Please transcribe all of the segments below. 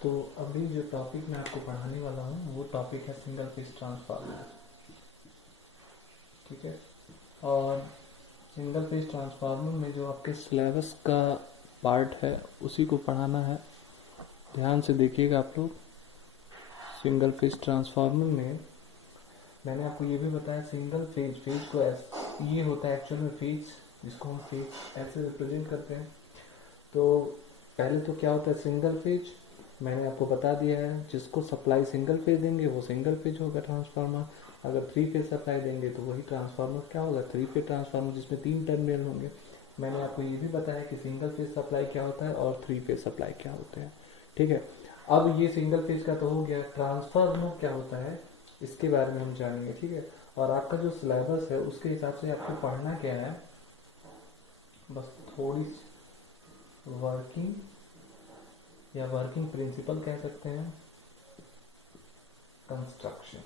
तो अभी जो टॉपिक मैं आपको पढ़ाने वाला हूँ वो टॉपिक है सिंगल फेज ट्रांसफार्मर। ठीक है। और सिंगल फेज ट्रांसफार्मर में जो आपके सिलेबस का पार्ट है उसी को पढ़ाना है। ध्यान से देखिएगा आप लोग। सिंगल फेज ट्रांसफार्मर में मैंने आपको ये भी बताया सिंगल फेज फेज को ये होता है एक्चुअल में फेज, जिसको हम फेज ऐसे रिप्रेजेंट करते हैं। तो पहले तो क्या होता है सिंगल फेज, मैंने आपको बता दिया है। जिसको सप्लाई सिंगल फेज देंगे वो सिंगल फेज होगा ट्रांसफार्मर। अगर थ्री फेज सप्लाई देंगे तो वही ट्रांसफार्मर क्या होगा, थ्री फेज ट्रांसफार्मर, जिसमें 3 टर्मिनल होंगे। मैंने आपको ये भी बताया कि सिंगल फेज सप्लाई क्या होता है और थ्री फेज सप्लाई क्या होते हैं। ठीक है। अब ये सिंगल फेज का तो हो गया, ट्रांसफार्मर क्या होता है इसके बारे में हम जानेंगे। ठीक है। और आपका जो सिलेबस है उसके हिसाब से आपको पढ़ना क्या है, बस थोड़ी वर्किंग या वर्किंग प्रिंसिपल कह सकते हैं, कंस्ट्रक्शन।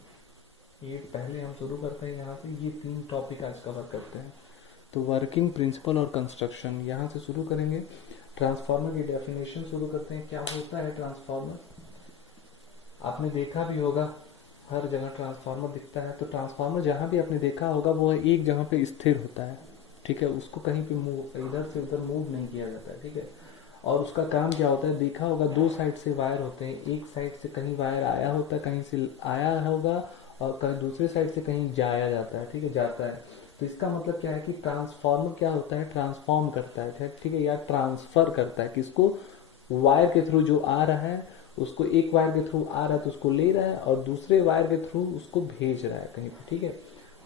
ये पहले हम शुरू करते हैं यहाँ से, ये 3 टॉपिक आज कवर करते हैं। तो वर्किंग प्रिंसिपल और कंस्ट्रक्शन यहाँ से शुरू करेंगे। ट्रांसफार्मर की डेफिनेशन शुरू करते हैं, क्या होता है ट्रांसफार्मर। आपने देखा भी होगा हर जगह ट्रांसफार्मर दिखता है। तो ट्रांसफार्मर जहाँ भी आपने देखा होगा वो एक जगह पे स्थिर होता है। ठीक है। उसको कहीं पे मूव, इधर से उधर मूव नहीं किया जाता है। ठीक है। और उसका काम क्या होता है, देखा होगा 2 साइड से वायर होते हैं। एक साइड से कहीं वायर आया होता है, कहीं से आया होगा, और कहीं दूसरे साइड से कहीं जाया जाता है। ठीक है, जाता है। तो इसका मतलब क्या है कि ट्रांसफार्मर क्या होता है, ट्रांसफॉर्म करता है। ठीक है, या ट्रांसफर करता है किसको, वायर के थ्रू जो आ रहा है उसको, एक वायर के थ्रू आ रहा है तो उसको ले रहा है और दूसरे वायर के थ्रू उसको भेज रहा है कहीं पे। ठीक है।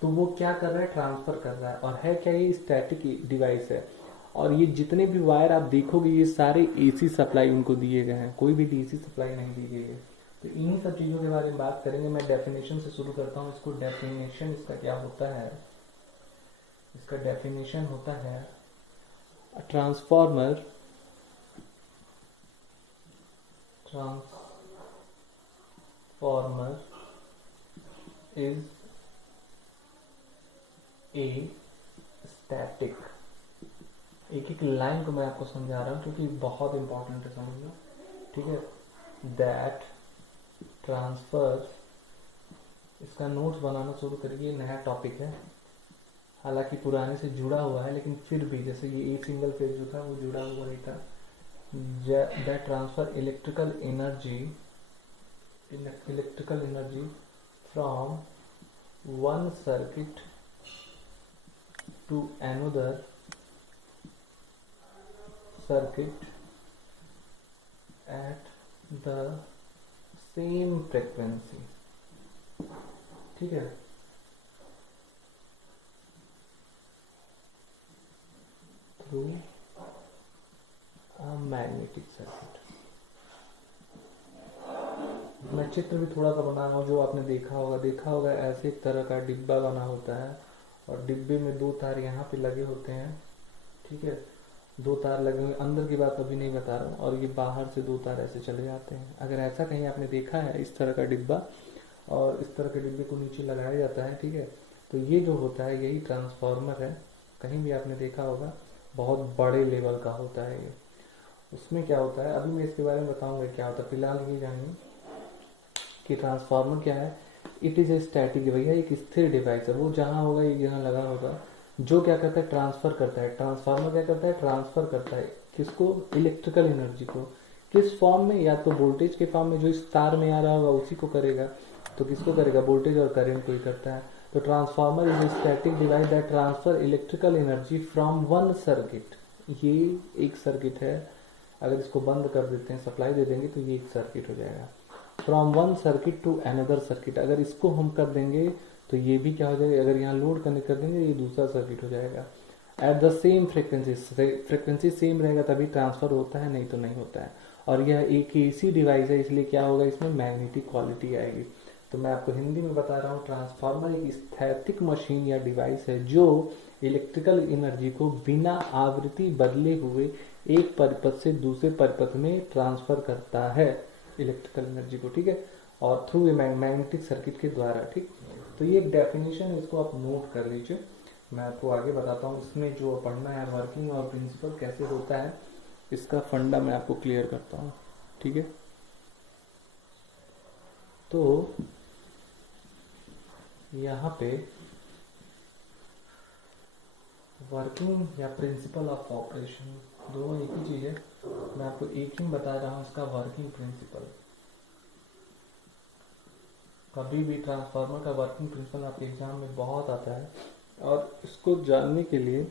तो वो क्या कर रहा है, ट्रांसफर कर रहा है। और है क्या, ये स्टैटिक डिवाइस है। और ये जितने भी वायर आप देखोगे ये सारे एसी सप्लाई उनको दिए गए हैं, कोई भी डीसी सप्लाई नहीं दी गई है। तो इन्हीं सब चीज़ों के बारे में बात करेंगे। मैं डेफिनेशन से शुरू करता हूँ। इसको डेफिनेशन इसका क्या होता है, इसका डेफिनेशन होता है transformer transformer is a static. एक एक लाइन को मैं आपको समझा रहा हूँ क्योंकि बहुत इंपॉर्टेंट है समझना। ठीक है। दैट ट्रांसफर, इसका नोट्स बनाना शुरू करिए, नया टॉपिक है, हालांकि पुराने से जुड़ा हुआ है लेकिन फिर भी, जैसे ये एक सिंगल पेज जो था वो जुड़ा हुआ ही था। That transfer electrical energy from one circuit to another circuit at the same frequency। ठीक है। Through a magnetic circuit. मैं चित्र भी थोड़ा सा बना रहा हूँ, जो आपने देखा होगा ऐसे एक तरह का डिब्बा बना होता है और डिब्बे में 2 तार यहाँ पे लगे होते हैं। ठीक है, 2 तार लगे हुए, अंदर की बात अभी नहीं बता रहा हूँ। और ये बाहर से 2 तार ऐसे चले जाते हैं। अगर ऐसा कहीं आपने देखा है इस तरह का डिब्बा, और इस तरह के डिब्बे को नीचे लगाया जाता है। ठीक है। तो ये जो होता है यही ट्रांसफार्मर है, कहीं भी आपने देखा होगा, बहुत बड़े लेवल का होता है ये। उसमें क्या होता है अभी मैं इसके बारे में बताऊंगा क्या होता है। फिलहाल ये जानिए कि ट्रांसफार्मर क्या है। इट इज ए स्टैटिक, भैया एक स्थिर डिवाइस है। वो जहाँ होगा ये यहाँ लगा होगा, जो क्या करता है, ट्रांसफर करता है। ट्रांसफार्मर क्या करता है, ट्रांसफर करता है किसको, इलेक्ट्रिकल एनर्जी को। किस फॉर्म में, या तो वोल्टेज के फॉर्म में, जो इस तार में आ रहा होगा उसी को करेगा। तो किसको करेगा, वोल्टेज और करंट को ही करता है। तो transformer is a static device that transfer electrical energy from one circuit. ये एक सर्किट है, अगर इसको बंद कर देते हैं, सप्लाई दे देंगे तो ये एक सर्किट हो जाएगा। From one circuit to another circuit, अगर इसको हम कर देंगे तो ये भी क्या हो जाएगा, अगर यहाँ लोड कनेक्ट कर देंगे ये दूसरा सर्किट हो जाएगा। At the same frequency, frequency same रहेगा तभी ट्रांसफर होता है, नहीं तो नहीं होता है। और यह एक एसी डिवाइस है, इसलिए क्या होगा, इसमें मैग्नेटिक क्वालिटी आएगी। तो मैं आपको हिंदी में बता रहा हूँ, ट्रांसफार्मर एक स्थैतिक मशीन या डिवाइस है जो इलेक्ट्रिकल एनर्जी को बिना आवृत्ति बदले हुए एक परिपथ से दूसरे परिपथ में ट्रांसफर करता है, इलेक्ट्रिकल एनर्जी को। ठीक है। और थ्रू ए मैग्नेटिक सर्किट के द्वारा। ठीक। तो ये एक डेफिनेशन है, इसको आप नोट कर लीजिए। मैं आपको आगे बताता हूँ इसमें जो पढ़ना है, वर्किंग और प्रिंसिपल कैसे होता है, इसका फंडा मैं आपको क्लियर करता हूँ। ठीक है। तो यहाँ पे वर्किंग या प्रिंसिपल ऑफ ऑपरेशन दोनों एक ही चीज है। मैं आपको एक ही बता रहा हूँ इसका वर्किंग प्रिंसिपल। कभी भी ट्रांसफार्मर का वर्किंग प्रिंसिपल आपके एग्जाम में बहुत आता है, और इसको जानने के लिए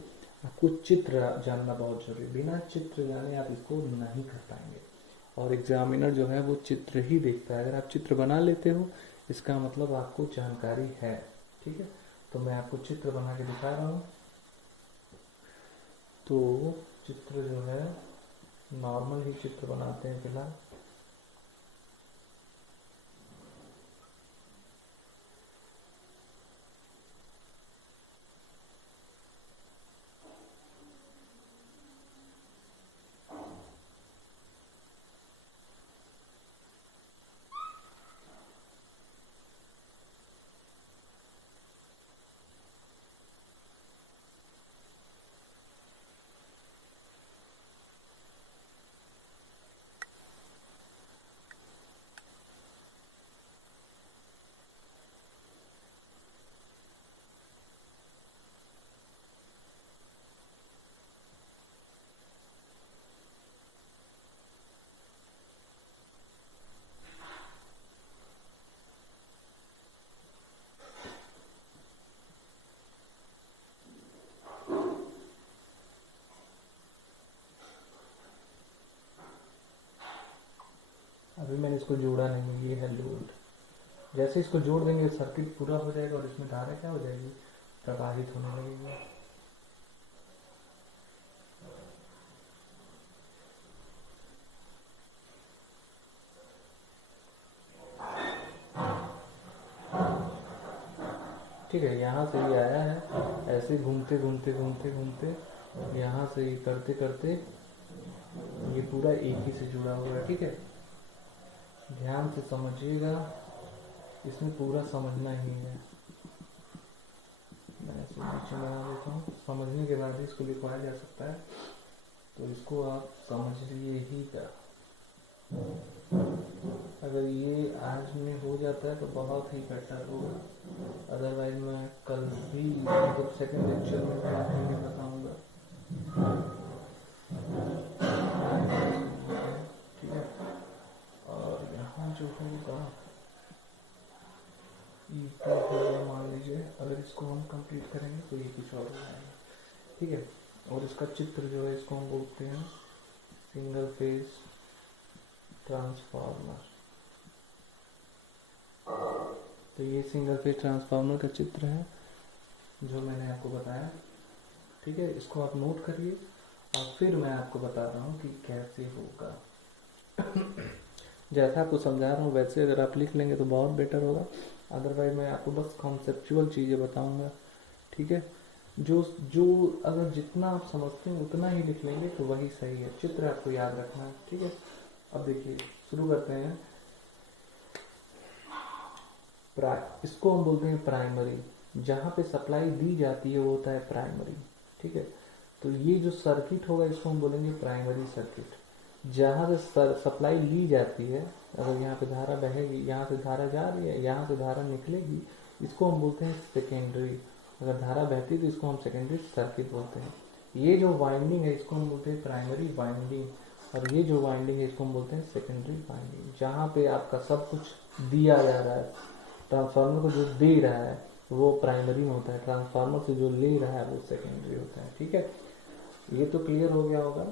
आपको चित्र जानना बहुत जरूरी है। बिना चित्र जाने आप इसको नहीं कर पाएंगे, और एग्जामिनर जो है वो चित्र ही देखता है। अगर आप चित्र बना लेते हो इसका मतलब आपको जानकारी है। ठीक है, तो मैं आपको चित्र बना के दिखा रहा हूँ। तो चित्र जो है नॉर्मल ही चित्र बनाते हैं फिलहाल। अभी मैंने इसको जोड़ा नहीं, ये है लोड। जैसे इसको जोड़ देंगे सर्किट पूरा हो जाएगा, और इसमें धारा क्या हो जाएगी, प्रवाहित होने लगेगी। ठीक है, यहाँ से ये आया है, ऐसे घूमते घूमते घूमते घूमते यहाँ से ये करते करते ये पूरा एक ही से जुड़ा हुआ है। ठीक है, ध्यान से समझिएगा, इसमें पूरा समझना ही है। मैं इसे नीचे बना देता हूँ, समझने के बाद ही इसको लिखवाया जा सकता है, तो इसको आप समझिए ही का। अगर ये आज में हो जाता है तो बहुत ही बेटर होगा, अदरवाइज मैं कल भी मतलब सेकंड लेक्चर में मैं बताऊंगा। ठीक है, और यहाँ जो होगा मान लीजिए, अगर इसको हम कंप्लीट करेंगे तो ये कुछ और हो जाएगा। ठीक है, और इसका चित्र जो है इसको हम बोलते हैं सिंगल फेज ट्रांसफार्मर। तो ये सिंगल फेज ट्रांसफार्मर का चित्र है जो मैंने आपको बताया। ठीक है, इसको आप नोट करिए, और फिर मैं आपको बता रहा हूँ कि कैसे होगा। जैसा आपको समझा रहा हूँ वैसे अगर आप लिख लेंगे तो बहुत बेटर होगा, अदरवाइज मैं आपको बस कॉन्सेप्चुअल चीज़ें बताऊंगा। ठीक है, जो जो अगर जितना आप समझते हैं उतना ही लिख लेंगे तो वही सही है। चित्र आपको याद रखना है। ठीक है, अब देखिए शुरू करते हैं। इसको हम बोलते हैं प्राइमरी, जहाँ पे सप्लाई दी जाती है वो होता है प्राइमरी। ठीक है, तो ये जो सर्किट होगा इसको हम बोलेंगे प्राइमरी सर्किट। जहाँ से सप्लाई ली जाती है, अगर यहाँ पे धारा बहेगी, यहाँ से धारा जा रही है, यहाँ से धारा निकलेगी, इसको हम बोलते हैं सेकेंडरी। अगर धारा बहती है तो इसको हम सेकेंडरी सर्किट बोलते हैं। ये जो वाइंडिंग है इसको हम बोलते हैं प्राइमरी वाइंडिंग, और ये जो वाइंडिंग है इसको हम बोलते हैं सेकेंडरी वाइंडिंग। जहाँ पे आपका सब कुछ दिया जा रहा है, ट्रांसफार्मर को जो दे रहा है वो प्राइमरी में होता है, ट्रांसफार्मर से जो ले रहा है वो सेकेंडरी होता है। ठीक है, ये तो क्लियर हो गया होगा।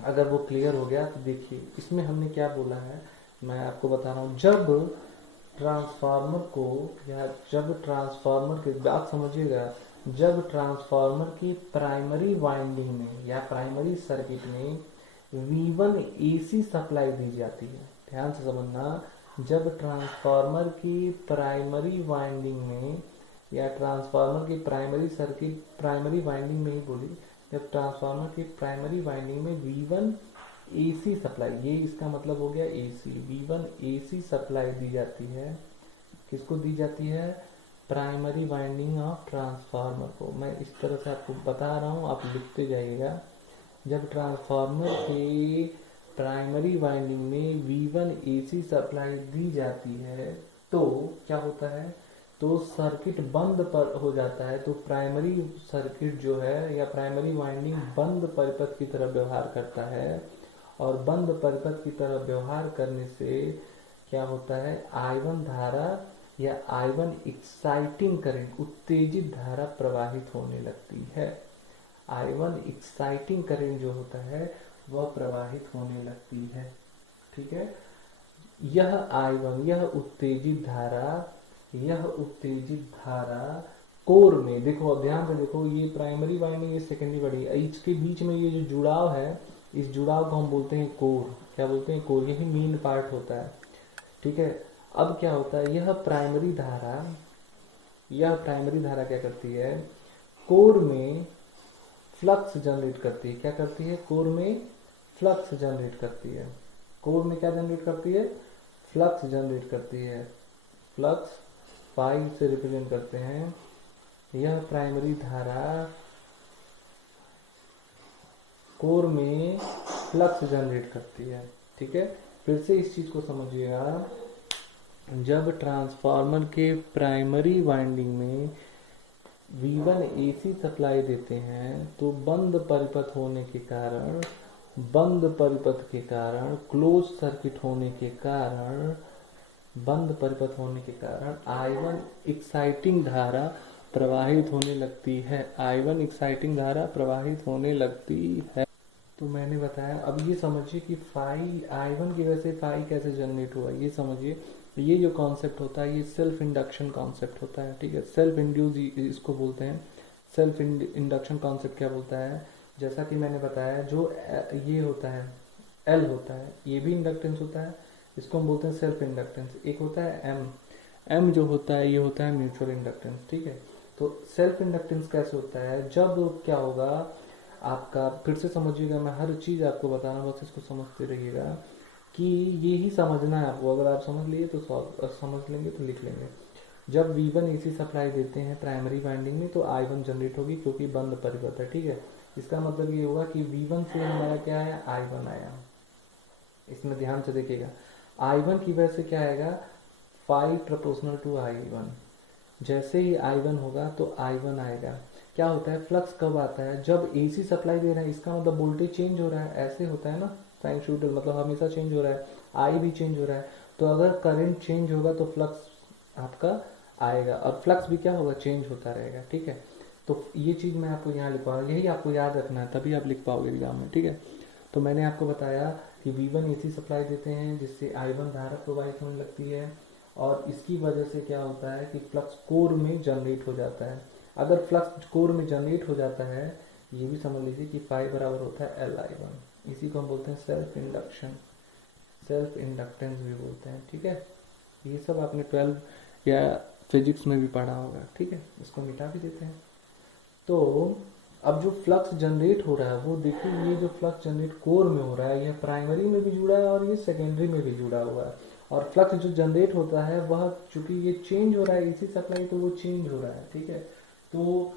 अगर वो क्लियर हो गया तो देखिए इसमें हमने क्या बोला है, मैं आपको बता रहा हूँ। जब ट्रांसफार्मर को, या जब ट्रांसफार्मर की बात समझिएगा, जब ट्रांसफार्मर की प्राइमरी वाइंडिंग में या प्राइमरी सर्किट में V1 AC सप्लाई दी जाती है, ध्यान से समझना, जब ट्रांसफार्मर की प्राइमरी वाइंडिंग में या ट्रांसफार्मर की प्राइमरी सर्किट, प्राइमरी वाइंडिंग में ही बोली, जब ट्रांसफार्मर की प्राइमरी वाइंडिंग में V1 AC सप्लाई, ये इसका मतलब हो गया AC, V1 AC सप्लाई दी जाती है। किसको दी जाती है? प्राइमरी वाइंडिंग ऑफ ट्रांसफार्मर को। मैं इस तरह से आपको बता रहा हूँ, आप लिखते जाइएगा। जब ट्रांसफार्मर की प्राइमरी वाइंडिंग में V1 AC सप्लाई दी जाती है तो क्या होता है, तो सर्किट बंद पर हो जाता है, तो प्राइमरी सर्किट जो है या प्राइमरी वाइंडिंग बंद परिपथ की तरह व्यवहार करता है, और बंद परिपथ की तरह व्यवहार करने से क्या होता है, I1 धारा या I1 एक्साइटिंग करंट उत्तेजित धारा प्रवाहित होने लगती है। I1 एक्साइटिंग करंट जो होता है वह प्रवाहित होने लगती है। ठीक है, यह I1 यह उत्तेजित धारा कोर में, देखो ध्यान से देखो, ये प्राइमरी वाइंडिंग, ये सेकेंडरी वाइंडिंग, इसके बीच में ये जो जुड़ाव है, इस जुड़ाव को हम बोलते हैं कोर। क्या बोलते हैं, कोर। यही मेन पार्ट होता है। ठीक है, अब क्या होता है, यह प्राइमरी धारा क्या करती है, कोर में फ्लक्स जनरेट करती है। क्या करती है, कोर में फ्लक्स जनरेट करती है। कोर में क्या जनरेट करती है, फ्लक्स जनरेट करती है। फ्लक्स फाई से रिप्रेजेंट करते हैं। यह प्राइमरी धारा कोर में फ्लक्स जनरेट करती है। ठीक है, फिर से इस चीज को समझिएगा, जब ट्रांसफार्मर के प्राइमरी वाइंडिंग में V1 AC सप्लाई देते हैं तो बंद परिपथ होने के कारण क्लोज सर्किट होने के कारण I1 एक्साइटिंग धारा प्रवाहित होने लगती है। I1 एक्साइटिंग धारा प्रवाहित होने लगती है। तो मैंने बताया, अब ये समझिए कि फाई I1 की वजह से फाई कैसे जनरेट हुआ, ये समझिए। ये जो कॉन्सेप्ट होता है ये सेल्फ इंडक्शन कॉन्सेप्ट होता है। ठीक है, सेल्फ इंड्यूस इसको बोलते हैं। सेल्फ इंडक्शन कॉन्सेप्ट क्या बोलता है, जैसा कि मैंने बताया, जो ये होता है L होता है, ये भी इंडक्टेंस होता है, इसको हम बोलते हैं सेल्फ इंडक्टेंस। एक होता है M जो होता है, ये होता है म्यूचुअल इंडक्टेंस। ठीक है, तो सेल्फ इंडक्टेंस कैसे होता है, जब क्या होगा आपका, फिर से समझिएगा, मैं हर चीज आपको बता रहा हूँ, बस इसको समझते रहिएगा कि ये ही समझना है आपको। अगर आप समझ लिए तो समझ लेंगे तो लिख लेंगे। जब V1 AC सप्लाई देते हैं प्राइमरी वाइंडिंग में तो I1 जनरेट होगी, क्योंकि बंद परिपथ है। ठीक है, इसका मतलब ये होगा कि V1 से हमारा क्या है, I1 आया। इसमें ध्यान से देखिएगा, I1 की वजह से क्या आएगा, 5 प्रोपोर्शनल टू I1। जैसे ही I1 होगा तो I1 आएगा। क्या होता है, फ्लक्स कब आता है, जब AC सप्लाई दे रहा है, इसका मतलब वोल्टेज चेंज हो रहा है, ऐसे होता है ना, साइनसॉइडल मतलब हमेशा चेंज हो रहा है, I भी चेंज हो रहा है। तो अगर करंट चेंज होगा तो फ्लक्स आपका आएगा, और फ्लक्स भी क्या होगा, चेंज होता रहेगा। ठीक है, तो ये चीज मैं आपको यहाँ लिख पाऊंगा, यही आपको याद रखना है, तभी आप लिख पाओगे एग्जाम में। ठीक है, तो मैंने आपको बताया कि V1 AC सप्लाई देते हैं जिससे I1 धारा प्रवाहित होने लगती है, और इसकी वजह से क्या होता है कि फ्लक्स कोर में जनरेट हो जाता है। अगर फ्लक्स कोर में जनरेट हो जाता है, ये भी समझ लीजिए कि फाई बराबर होता है LI1। इसी को हम बोलते हैं सेल्फ इंडक्शन, सेल्फ इंडक्टेंस भी बोलते हैं। ठीक है, ये सब आपने 12 या फिजिक्स में भी पढ़ा होगा। ठीक है, इसको मिटा भी देते हैं। तो अब जो फ्लक्स जनरेट हो रहा है वो देखिए, ये जो फ्लक्स जनरेट कोर में हो रहा है, यह प्राइमरी में भी जुड़ा है और ये सेकेंडरी में भी जुड़ा हुआ है। और फ्लक्स जो जनरेट होता है वह, चूंकि ये चेंज हो रहा है AC सप्लाई, तो वो चेंज हो रहा है। ठीक है, तो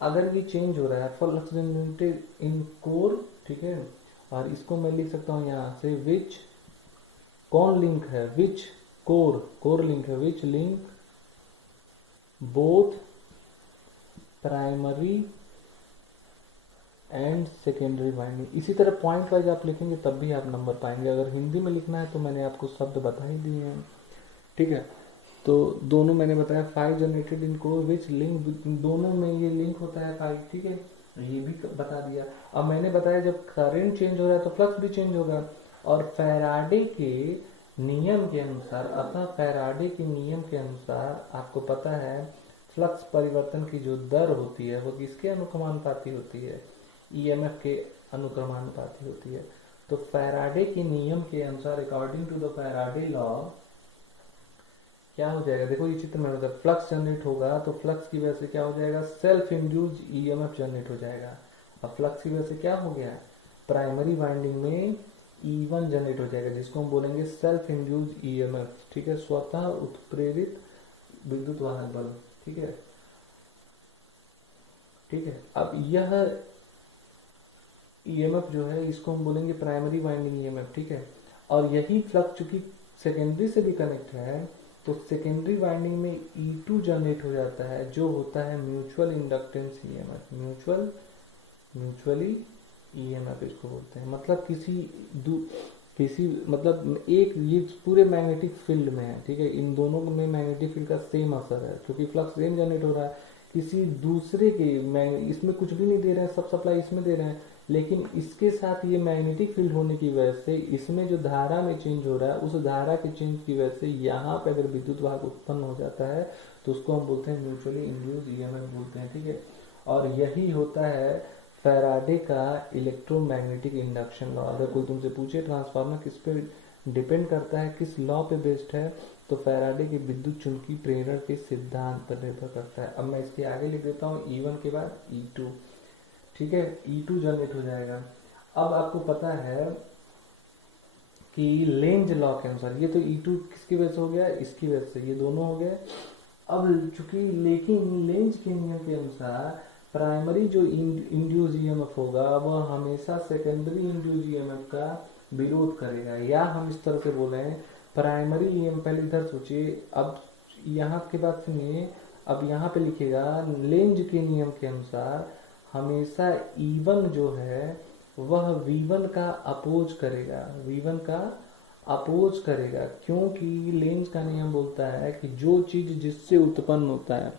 अगर ये चेंज हो रहा है, फ्लक्स जनरेटेड इन कोर, ठीक है, और इसको मैं लिख सकता हूँ यहाँ से, विच, कौन लिंक है, विच कोर लिंक है, which link both primary and secondary winding. इसी तरह पॉइंट वाइज आप लिखेंगे तब भी आप नंबर पाएंगे। अगर हिंदी में लिखना है तो मैंने आपको शब्द बता ही दिए हैं। ठीक है, तो दोनों मैंने बताया, five generated in core which link, दोनों में ये लिंक होता है फाइव। ठीक है, ये भी बता दिया। अब मैंने बताया जब करंट चेंज हो रहा है तो फ्लक्स भी चेंज होगा, और फैराडे के नियम के अनुसार, अतः फैराडे के नियम के अनुसार आपको पता है फ्लक्स परिवर्तन की जो दर होती है वो किसके अनुक्रमानुपाती होती है, EMF के अनुक्रमानुपाती होती है। तो फैराडे के नियम के अनुसार, according to the Faraday law, क्या हो जाएगा, देखो ये चित्र में होगा, फ्लक्स जनरेट होगा तो फ्लक्स की वजह से क्या हो जाएगा, सेल्फ इंड्यूस्ड EMF जनरेट हो जाएगा। अब फ्लक्स की वजह से क्या हो गया, प्राइमरी वाइंडिंग में E1 जनरेट हो जाएगा, जिसको हम बोलेंगे सेल्फ इंड्यूस्ड EMF। ठीक है, स्वतः उत्प्रेरित विद्युत वाहक बल। ठीक है, ठीक है, अब यह ईएमएफ जो है इसको हम बोलेंगे प्राइमरी वाइंडिंग ईएमएफ, ठीक है। और यही फ्लक्स चूंकि सेकेंडरी से भी कनेक्ट है तो सेकेंडरी वाइंडिंग में E2 जनरेट हो जाता है जो होता है mutual inductance EMF, mutually EMF इसको बोलते हैं। मतलब किसी मतलब एक ये पूरे मैग्नेटिक फील्ड में है, ठीक है, इन दोनों में मैग्नेटिक फील्ड का सेम असर है क्योंकि फ्लक्स सेम जनरेट हो रहा है। किसी दूसरे के इसमें कुछ भी नहीं दे रहे हैं, सब सप्लाई इसमें दे रहे हैं, लेकिन इसके साथ ये मैग्नेटिक फील्ड होने की वजह से इसमें जो धारा में चेंज हो रहा है उस धारा के चेंज की वजह से यहाँ पे अगर विद्युत वाहक उत्पन्न हो जाता है तो उसको हम बोलते हैं म्यूचुअली इंड्यूस ईएमएफ बोलते हैं, ठीक है। और यही होता है फैराडे का इलेक्ट्रोमैग्नेटिक इंडक्शन लॉ। अगर कोई तुमसे पूछे ट्रांसफार्मर किस पे डिपेंड करता है, किस लॉ पे बेस्ड है, तो फैराडे के विद्युत चुंबकीय प्रेरण के सिद्धांत पर निर्भर करता है। अब मैं इसके आगे लिख देता हूँ E1 के बाद E2, ठीक है, E2 जनरेट हो जाएगा। अब आपको पता है कि लेंज लॉ के अनुसार ये तो E2 किसकी वजह से हो गया, इसकी वजह से, ये दोनों हो गए। अब चूंकि लेकिन लेंज के नियम के अनुसार प्राइमरी जो इंड्यूस ईएमएफ होगा वह हमेशा सेकेंडरी इंड्यूस ईएमएफ का विरोध करेगा, या हम इस तरह से बोले प्राइमरी ईएमएफ, पहले इधर सोचिए, अब यहाँ के बाद सुनिए, अब यहाँ पे लिखेगा लेंज के नियम के अनुसार हमेशा E1 जो है वह V1 का अपोज करेगा, V1 का अपोज करेगा, क्योंकि लेंज का नियम बोलता है कि जो चीज जिससे उत्पन्न होता है,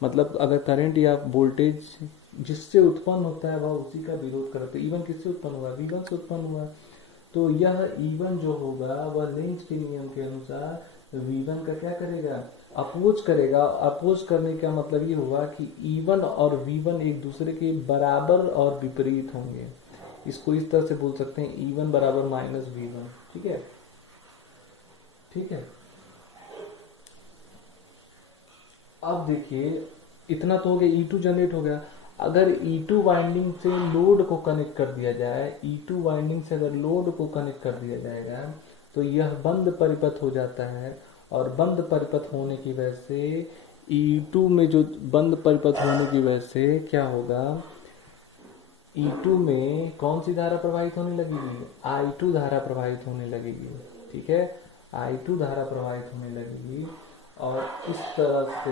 मतलब अगर करंट या वोल्टेज जिससे उत्पन्न होता है वह उसी का विरोध करता है। E1 किससे उत्पन्न हुआ, V1 से उत्पन्न हुआ, तो यह E1 जो होगा वह लेंज के नियम के अनुसार V1 का क्या करेगा, अपोज करेगा। अपोज करने का मतलब ये हुआ कि E1 और V1 एक दूसरे के बराबर और विपरीत होंगे। इसको इस तरह से बोल सकते हैं E1 बराबर माइनस V1, ठीक है, ठीक है। अब देखिए इतना तो हो गया, E2 जनरेट हो गया। अगर E2 वाइंडिंग से लोड को कनेक्ट कर दिया जाए, E2 वाइंडिंग से अगर लोड को कनेक्ट कर दिया जाएगा तो यह बंद परिपथ हो जाता है, और बंद परिपथ होने की वजह से E2 में जो बंद परिपथ होने की वजह से क्या होगा, E2 में कौन सी धारा प्रवाहित होने लगेगी, I2 धारा प्रवाहित होने लगेगी, ठीक है, I2 धारा प्रवाहित होने लगेगी। और इस तरह से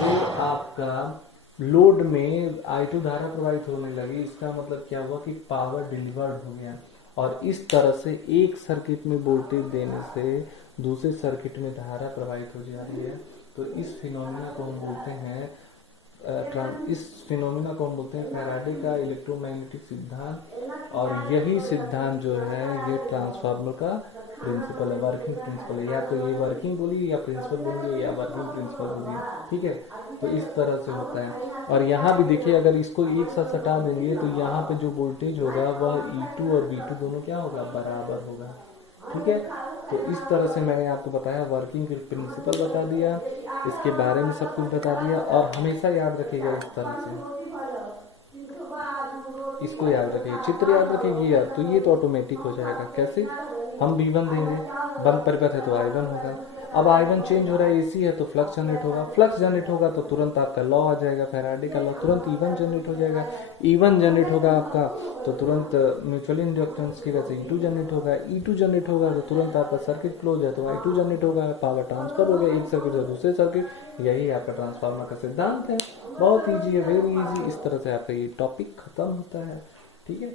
जो आपका लोड में I2 धारा प्रवाहित होने लगी, इसका मतलब क्या हुआ कि पावर डिलीवर्ड हो गया, और इस तरह से एक सर्किट में वोल्टेज देने से दूसरे सर्किट में धारा प्रवाहित हो जा रही है। तो इस फिनोमिना को हम बोलते हैं फैराडे का इलेक्ट्रोमैग्नेटिक सिद्धांत। और यही सिद्धांत जो है ये ट्रांसफार्मर का प्रिंसिपल है, वर्किंग प्रिंसिपल है, या तो ये वर्किंग बोलिए या प्रिंसिपल बोलिए या वर्किंग प्रिंसिपल बोलिए, ठीक है। तो इस तरह से होता है। और यहाँ भी देखिए अगर इसको एक साथ हटा देंगे तो यहाँ पे जो वोल्टेज होगा वह E2 और V2 दोनों क्या होगा, बराबर होगा, ठीक है। तो इस तरह से मैंने आपको बताया, वर्किंग प्रिंसिपल बता दिया, इसके बारे में सब कुछ बता दिया। और हमेशा याद रखिएगा इस तरह से, इसको याद रखिए, चित्र याद रखेंगे यार तो ये तो ऑटोमेटिक हो जाएगा। कैसे, हम V1 देंगे, बंद परिपथ है तो I1 होगा। अब I1 चेंज हो रहा है, AC है तो फ्लक्स जनरेट होगा, फ्लक्स जनरेट होगा तो तुरंत आपका लॉ आ जाएगा, फैराडे का लॉ, तुरंत E1 जनरेट हो जाएगा। E1 जनरेट होगा आपका तो तुरंत म्यूचुअल इंडक्टेंस की वजह से E2 जनरेट होगा, E2 जनरेट होगा तो तुरंत आपका सर्किट क्लोज है तो I2 जनरेट होगा, पावर ट्रांसफर हो गया एक सर्किट से दूसरे सर्किट। यही आपका ट्रांसफार्मर का सिद्धांत है, बहुत ईजी है, वेरी ईजी। इस तरह से आपका ये टॉपिक खत्म होता है, ठीक है।